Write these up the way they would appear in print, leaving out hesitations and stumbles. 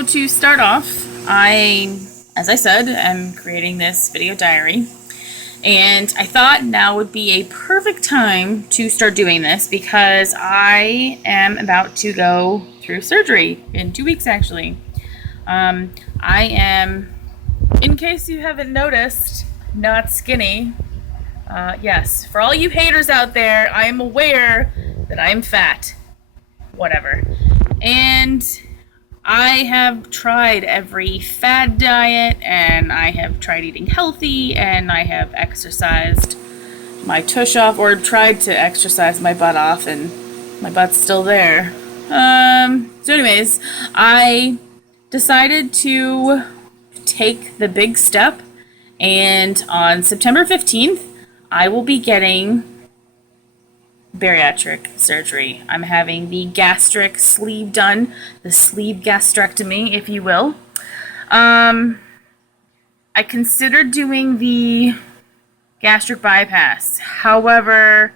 So to start off, as I said, am creating this video diary. And I thought now would be a perfect time to start doing this because I am about to go through surgery in 2 weeks, actually. I am, in case you haven't noticed, not skinny. Yes, for all you haters out there, I am aware that I am fat. Whatever. And I have tried every fad diet, and I have tried eating healthy, and I have exercised my tush off, or tried to exercise my butt off, and my butt's still there. So anyways, I decided to take the big step, and on September 15th, I will be getting bariatric surgery. I'm having the gastric sleeve done, the sleeve gastrectomy, if you will. I considered doing the gastric bypass. However,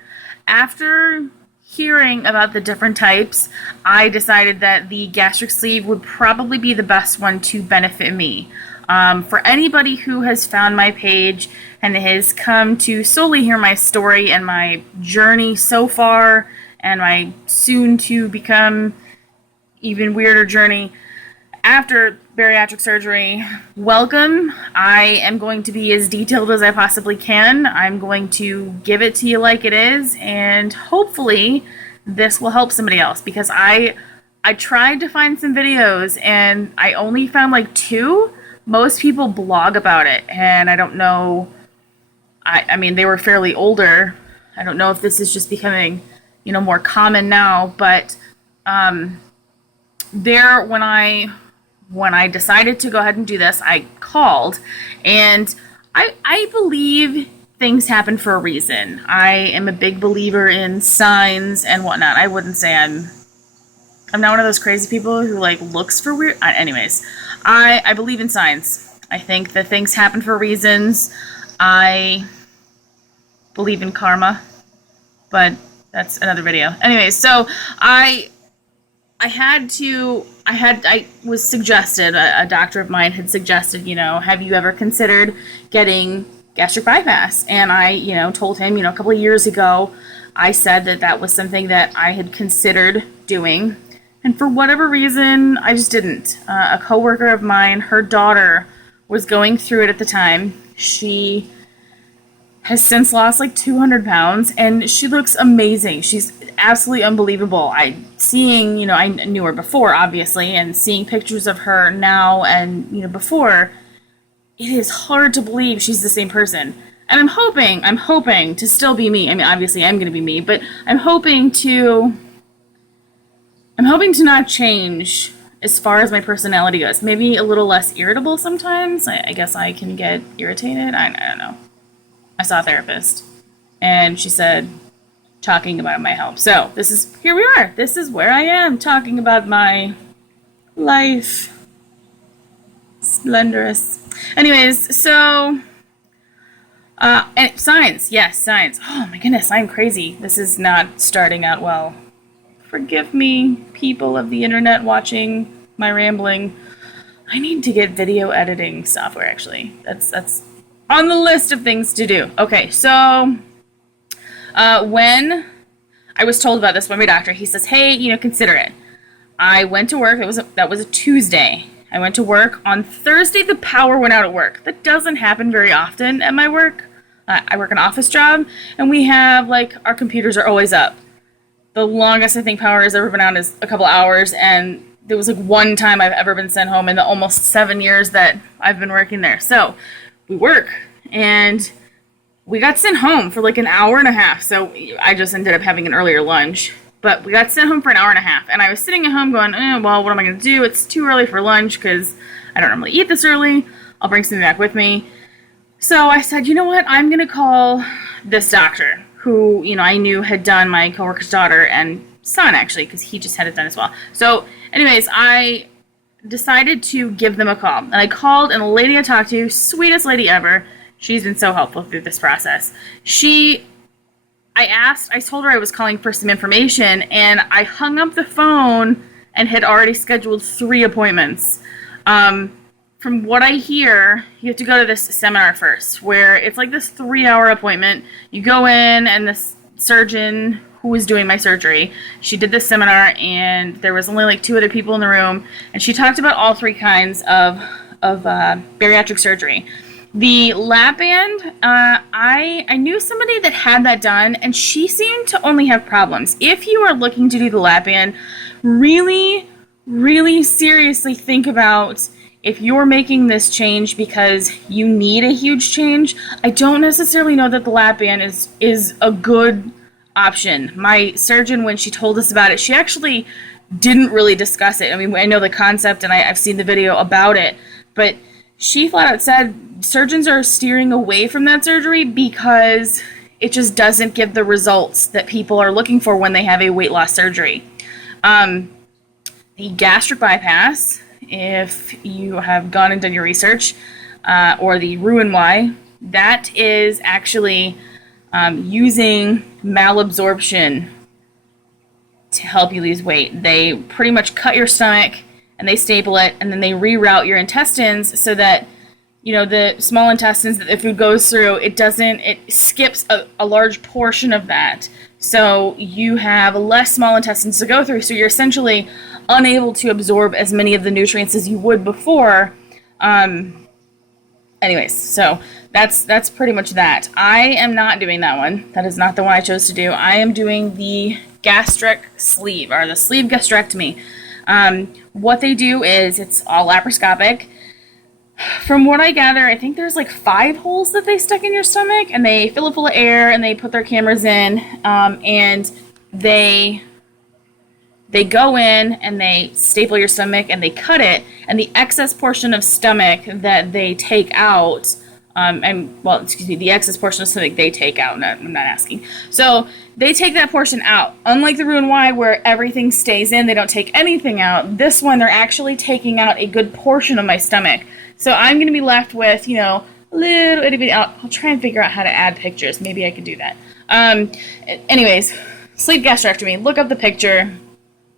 after hearing about the different types, I decided that the gastric sleeve would probably be the best one to benefit me. For anybody who has found my page and has come to solely hear my story and my journey so far and my soon to become even weirder journey after bariatric surgery, welcome. I am going to be as detailed as I possibly can. I'm going to give it to you like it is, and hopefully this will help somebody else, because I tried to find some videos and I only found like 2. Most people blog about it, and I don't know. I mean, they were fairly older. I don't know if this is just becoming, more common now. But when I decided to go ahead and do this, I called, and I believe things happen for a reason. I am a big believer in signs and whatnot. I wouldn't say I'm not one of those crazy people who looks for weird. Anyways, I believe in signs. I think that things happen for reasons. I believe in karma, but that's another video. Anyways, so I was suggested, a doctor of mine had suggested, have you ever considered getting gastric bypass? And I, told him, a couple of years ago, I said that was something that I had considered doing. And for whatever reason, I just didn't. A coworker of mine, her daughter was going through it at the time. She has since lost 200 pounds, and she looks amazing. She's absolutely unbelievable. I knew her before, obviously, and seeing pictures of her now and, before, it is hard to believe she's the same person. And I'm hoping to still be me. I mean, obviously I'm going to be me, but I'm hoping to not change as far as my personality goes. Maybe a little less irritable sometimes. I guess I can get irritated. I don't know. I saw a therapist, and she said talking about it might help. So here we are. This is where I am, talking about my life. Splendorous. Anyways, so and signs. Yes, signs. Oh my goodness, I'm crazy. This is not starting out well. Forgive me, people of the internet watching my rambling. I need to get video editing software, actually. That's on the list of things to do. Okay, so when I was told about this by my doctor, he says, hey, consider it. I went to work. That was a Tuesday. I went to work. On Thursday, the power went out at work. That doesn't happen very often at my work. I work an office job, and we have, our computers are always up. The longest I think power has ever been out is a couple hours, and there was one time I've ever been sent home in the almost 7 years that I've been working there. So we work, and we got sent home for an hour and a half. So I just ended up having an earlier lunch, but we got sent home for an hour and a half, and I was sitting at home going, well, what am I going to do? It's too early for lunch because I don't normally eat this early. I'll bring something back with me. So I said, you know what? I'm going to call this doctor who, I knew had done my coworker's daughter and son, actually, because he just had it done as well. So anyways, I decided to give them a call. And I called, and the lady I talked to, sweetest lady ever, she's been so helpful through this process. I told her I was calling for some information, and I hung up the phone and had already scheduled 3 appointments. From what I hear, you have to go to this seminar first, where it's like this 3-hour appointment. You go in, and this surgeon who was doing my surgery, she did this seminar, and there was only like 2 other people in the room, and she talked about all 3 kinds of bariatric surgery. The lap band, I knew somebody that had that done, and she seemed to only have problems. If you are looking to do the lap band, really, really seriously think about if you're making this change because you need a huge change. I don't necessarily know that the lap band is a good option. My surgeon, when she told us about it, she actually didn't really discuss it. I mean, I know the concept, and I've seen the video about it, but she flat out said surgeons are steering away from that surgery because it just doesn't give the results that people are looking for when they have a weight loss surgery. The gastric bypass, if you have gone and done your research, or the Roux-en-Y, that is actually using malabsorption to help you lose weight. They pretty much cut your stomach and they staple it, and then they reroute your intestines so that, you know, the small intestines that the food goes through, it skips a large portion of that. So you have less small intestines to go through, so you're essentially unable to absorb as many of the nutrients as you would before. Anyways, so that's pretty much that. I am not doing that one. That is not the one I chose to do. I am doing the gastric sleeve, or the sleeve gastrectomy. What they do is it's all laparoscopic. From what I gather, I think there's like 5 holes that they stick in your stomach, and they fill it full of air, and they put their cameras in, and they go in and they staple your stomach and they cut it, and the excess portion of stomach that they take out, the excess portion of stomach they take out, I'm not asking. So they take that portion out. Unlike the Roux-en-Y where everything stays in, they don't take anything out. This one, they're actually taking out a good portion of my stomach. So I'm going to be left with, you know, a little itty bitty. I'll try and figure out how to add pictures. Maybe I could do that. Anyways, sleeve gastrectomy. Look up the picture.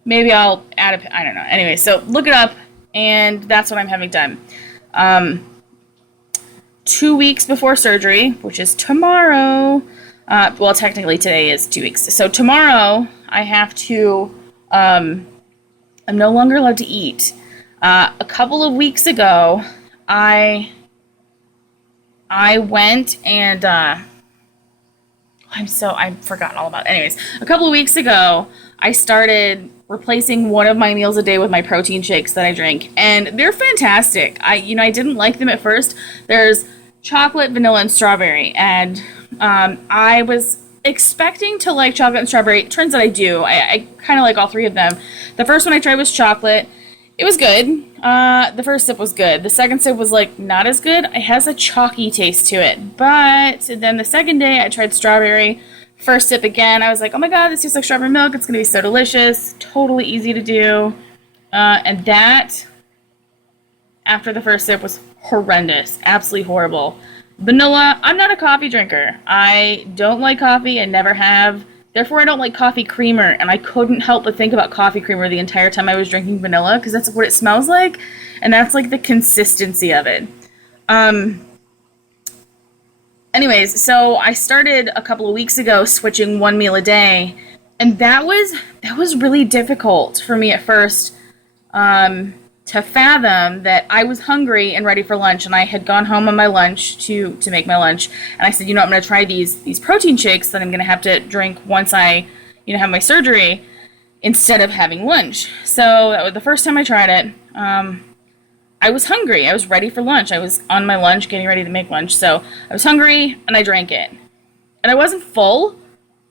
Maybe I'll add I don't know. Anyway, so look it up, and that's what I'm having done. 2 weeks before surgery, which is tomorrow. Well, technically today is 2 weeks. So tomorrow I have to, I'm no longer allowed to eat. A couple of weeks ago, I went and, I forgot all about it. Anyways, a couple of weeks ago, I started replacing one of my meals a day with my protein shakes that I drink, and they're fantastic. I didn't like them at first. There's chocolate, vanilla, and strawberry, and I was expecting to like chocolate and strawberry. It turns out I do. I kind of like all 3 of them. The first one I tried was chocolate. It was good. The first sip was good. The second sip was like not as good. It has a chalky taste to it. But then the second day I tried strawberry. First sip again, I was like, oh my god, this tastes like strawberry milk. It's going to be so delicious. Totally easy to do. And that, after the first sip, was horrendous. Absolutely horrible. Vanilla, I'm not a coffee drinker. I don't like coffee and never have. Therefore, I don't like coffee creamer, and I couldn't help but think about coffee creamer the entire time I was drinking vanilla, because that's what it smells like, and that's like the consistency of it. Anyways, so I started a couple of weeks ago switching 1 meal a day, and that was really difficult for me at first to fathom that I was hungry and ready for lunch, and I had gone home on my lunch to make my lunch, and I said, I'm going to try these protein shakes that I'm going to have to drink once I, have my surgery, instead of having lunch. So that was the first time I tried it. I was hungry. I was ready for lunch. I was on my lunch, getting ready to make lunch, so I was hungry, and I drank it. And I wasn't full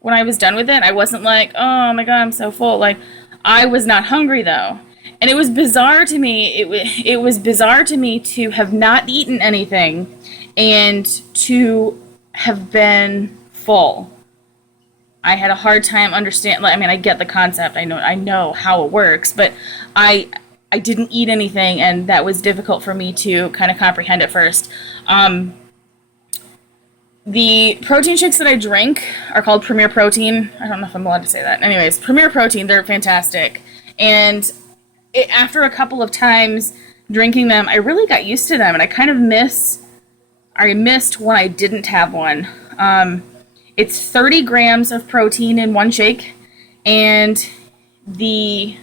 when I was done with it. I wasn't like, oh my god, I'm so full. Like, I was not hungry, though. And it was bizarre to me. It was bizarre to me to have not eaten anything and to have been full. I had a hard time understanding. I mean, I get the concept. I know how it works, but I didn't eat anything, and that was difficult for me to kind of comprehend at first. The protein shakes that I drink are called Premier Protein. I don't know if I'm allowed to say that. Anyways, Premier Protein, they're fantastic. And after a couple of times drinking them, I really got used to them, and I missed when I didn't have one. It's 30 grams of protein in one shake, and the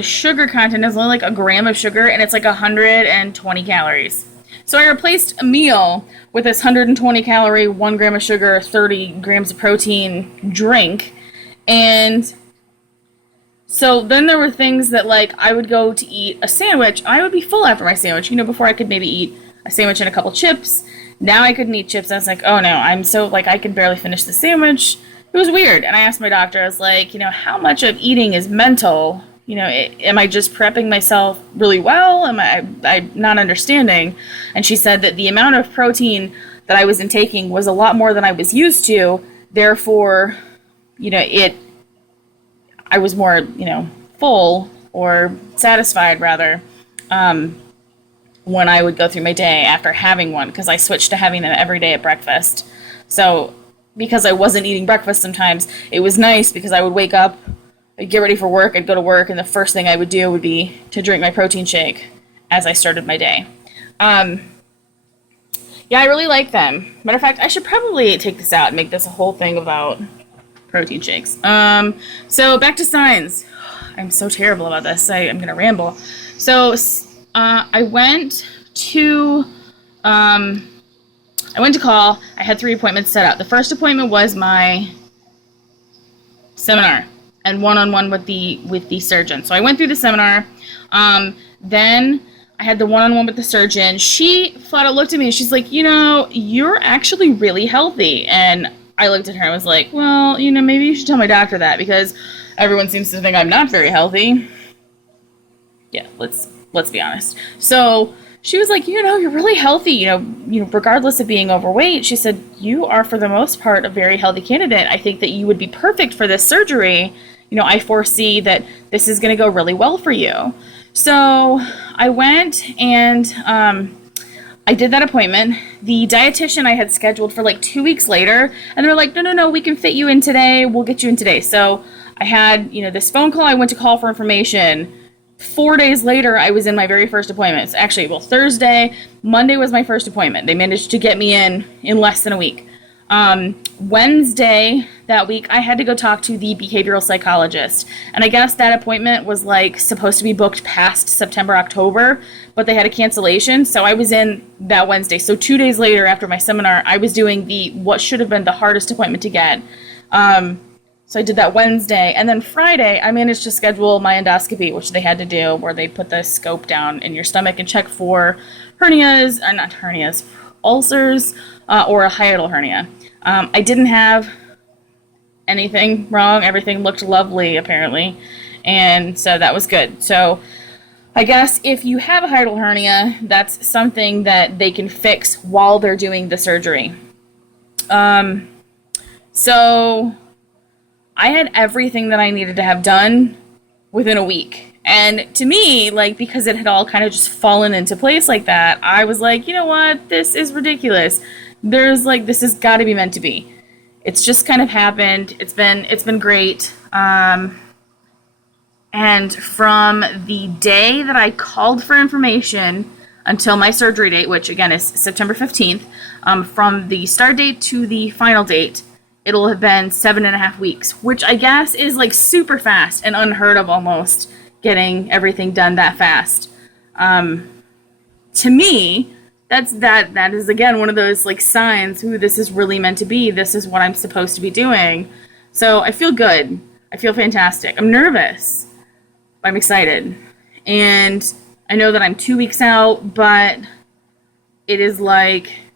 sugar content is only like a gram of sugar, and it's like 120 calories. So I replaced a meal with this 120 calorie, 1 gram of sugar, 30 grams of protein drink. And so then there were things that, like, I would go to eat a sandwich, and I would be full after my sandwich. Before I could maybe eat a sandwich and a couple chips. Now I couldn't eat chips. I was like, oh no, I'm so, like, I can barely finish the sandwich. It was weird. And I asked my doctor, I was like, how much of eating is mental? Am I just prepping myself really well? I'm not understanding? And she said that the amount of protein that I was intaking was a lot more than I was used to. Therefore, I was more, full or satisfied rather, when I would go through my day after having one, because I switched to having them every day at breakfast. So because I wasn't eating breakfast sometimes, it was nice because I would wake up, I'd get ready for work, I'd go to work, and the first thing I would do would be to drink my protein shake as I started my day. Yeah, I really like them. Matter of fact, I should probably take this out and make this a whole thing about protein shakes. So back to signs. I'm so terrible about this. I'm going to ramble. So I went to call. I had 3 appointments set up. The first appointment was my seminar and one-on-one with the surgeon. So I went through the seminar. Then I had the one-on-one with the surgeon. She flat out looked at me and she's like, you're actually really healthy. And I looked at her and was like, well, maybe you should tell my doctor that, because everyone seems to think I'm not very healthy. Yeah, let's be honest. So she was like, you're really healthy, regardless of being overweight. She said, you are, for the most part, a very healthy candidate. I think that you would be perfect for this surgery. I foresee that this is going to go really well for you. So I went and I did that appointment. The dietitian I had scheduled for like 2 weeks later, and they were like, no, we can fit you in today. We'll get you in today. So I had, this phone call. I went to call for information. 4 days later, I was in my very first appointment. Actually, Thursday, Monday was my first appointment. They managed to get me in less than a week. Wednesday that week, I had to go talk to the behavioral psychologist. And I guess that appointment was supposed to be booked past September, October, but they had a cancellation. So I was in that Wednesday. So 2 days later after my seminar, I was doing what should have been the hardest appointment to get. So I did that Wednesday. And then Friday, I managed to schedule my endoscopy, which they had to do, where they put the scope down in your stomach and check for hernias, or not hernias, ulcers, or a hiatal hernia. I didn't have anything wrong. Everything looked lovely, apparently. And so that was good. So I guess if you have a hiatal hernia, that's something that they can fix while they're doing the surgery. So I had everything that I needed to have done within a week. And to me, because it had all kind of just fallen into place like that, I was like, you know what? This is ridiculous. This has got to be meant to be. It's just kind of happened. It's been great. And from the day that I called for information until my surgery date, which again is September 15th, from the start date to the final date, it'll have been 7.5 weeks, which I guess is super fast and unheard of almost, getting everything done that fast. To me, that is again one of those signs, this is really meant to be. This is what I'm supposed to be doing. So I feel good. I feel fantastic. I'm nervous. I'm excited. And I know that I'm 2 weeks out, but it is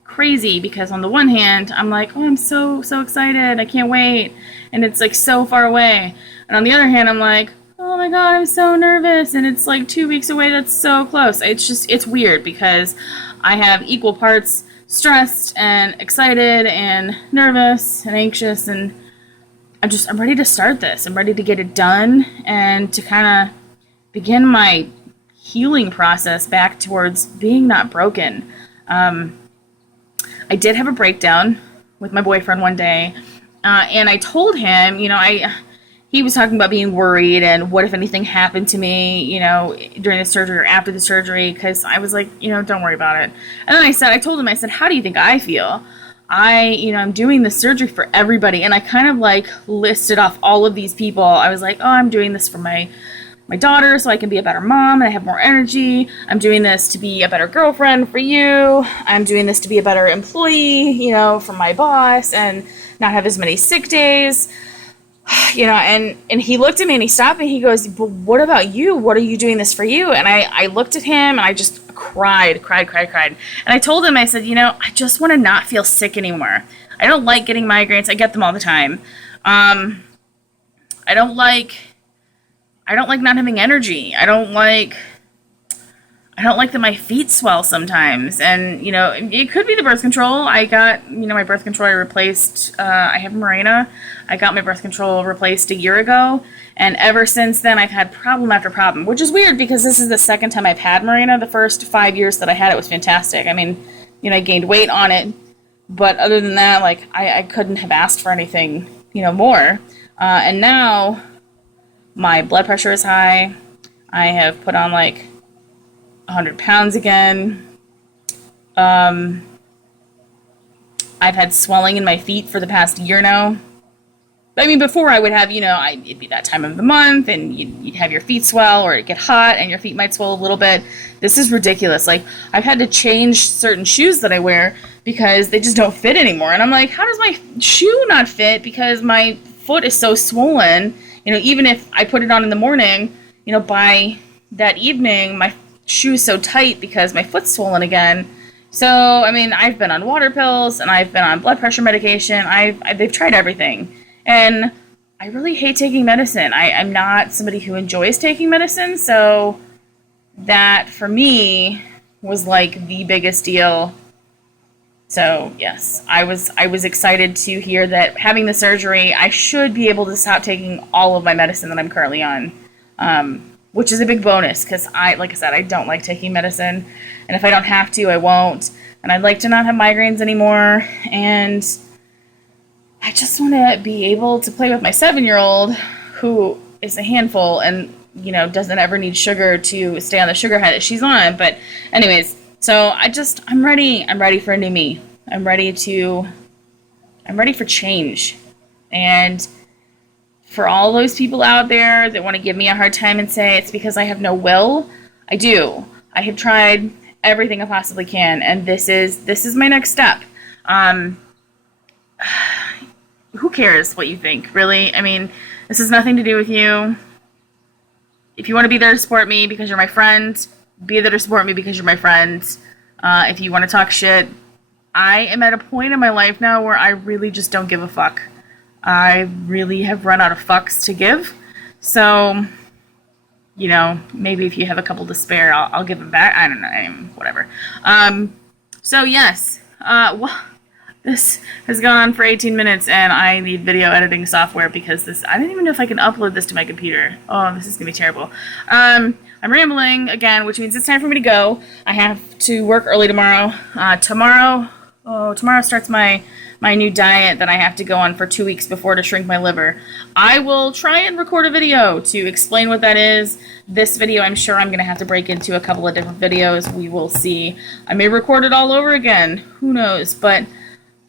crazy because on the one hand, I'm oh, I'm so excited. I can't wait. And it's so far away. And on the other hand, I'm oh my God, I'm so nervous. And it's 2 weeks away. That's so close. It's weird because I have equal parts stressed and excited and nervous and anxious, and I'm ready to start this. I'm ready to get it done and to kind of begin my healing process back towards being not broken. I did have a breakdown with my boyfriend one day, and I told him, he was talking about being worried and what if anything happened to me, you know, during the surgery or after the surgery, because I was like, you know, don't worry about it. And then I told him, I said, how do you think I feel? I'm doing this surgery for everybody, and I kind of like listed off all of these people. I was like, oh, I'm doing this for my daughter so I can be a better mom and I have more energy. I'm doing this to be a better girlfriend for you. I'm doing this to be a better employee, you know, for my boss and not have as many sick days. You know, and he looked at me and he stopped me. He goes, but what about you? What are you doing this for you? And I looked at him and I just cried. And I told him, I said, you know, I just want to not feel sick anymore. I don't like getting migraines. I get them all the time. I don't like not having energy. I don't like that my feet swell sometimes. And, you know, it could be the birth control. I got, you know, my birth control I replaced. I have Mirena. I got my birth control replaced a year ago. And ever since then, I've had problem after problem, which is weird because this is the second time I've had Mirena. The first 5 years that I had it was fantastic. I mean, you know, I gained weight on it. But other than that, like, I couldn't have asked for anything, you know, more. And now my blood pressure is high. I have put on, like, 100 pounds again. I've had swelling in my feet for the past year now. I mean, before I would have, you know, it'd be that time of the month, and you'd have your feet swell, or it'd get hot, and your feet might swell a little bit. This is ridiculous. Like, I've had to change certain shoes that I wear because they just don't fit anymore. And I'm like, how does my shoe not fit? Because my foot is so swollen. You know, even if I put it on in the morning, you know, by that evening, my shoe's so tight because my foot's swollen again. So, I mean, I've been on water pills, and I've been on blood pressure medication. They've tried everything. And I really hate taking medicine. I'm not somebody who enjoys taking medicine, so that, for me, was, like, the biggest deal. So, yes, I was excited to hear that having the surgery, I should be able to stop taking all of my medicine that I'm currently on, which is a big bonus, because like I said, I don't like taking medicine, and if I don't have to, I won't, and I'd like to not have migraines anymore, and I just want to be able to play with my 7-year-old, who is a handful and, you know, doesn't ever need sugar to stay on the sugar high that she's on. But anyways, so I'm ready. I'm ready for a new me. I'm ready for change. And for all those people out there that want to give me a hard time and say it's because I have no will, I do. I have tried everything I possibly can, and this is my next step. Who cares what you think, really? I mean, this has nothing to do with you. If you want to be there to support me because you're my friend, be there to support me because you're my friend. If you want to talk shit, I am at a point in my life now where I really just don't give a fuck. I really have run out of fucks to give. So, you know, maybe if you have a couple to spare, I'll give them back. I don't know, whatever. So, yes. This has gone on for 18 minutes, and I need video editing software because I don't even know if I can upload this to my computer. Oh, this is going to be terrible. I'm rambling again, which means it's time for me to go. I have to work early tomorrow. Tomorrow starts my new diet that I have to go on for 2 weeks before to shrink my liver. I will try and record a video to explain what that is. This video, I'm sure I'm going to have to break into a couple of different videos. We will see. I may record it all over again. Who knows? But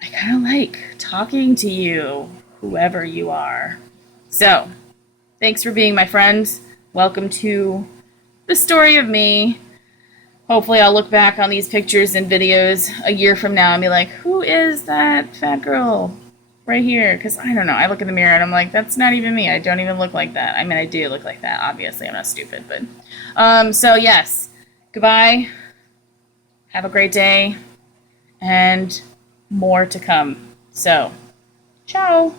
I kind of like talking to you, whoever you are. So, thanks for being my friend. Welcome to the story of me. Hopefully I'll look back on these pictures and videos a year from now and be like, who is that fat girl right here? Because I don't know. I look in the mirror and I'm like, that's not even me. I don't even look like that. I mean, I do look like that. Obviously, I'm not stupid. But so, yes. Goodbye. Have a great day. And more to come. So, ciao.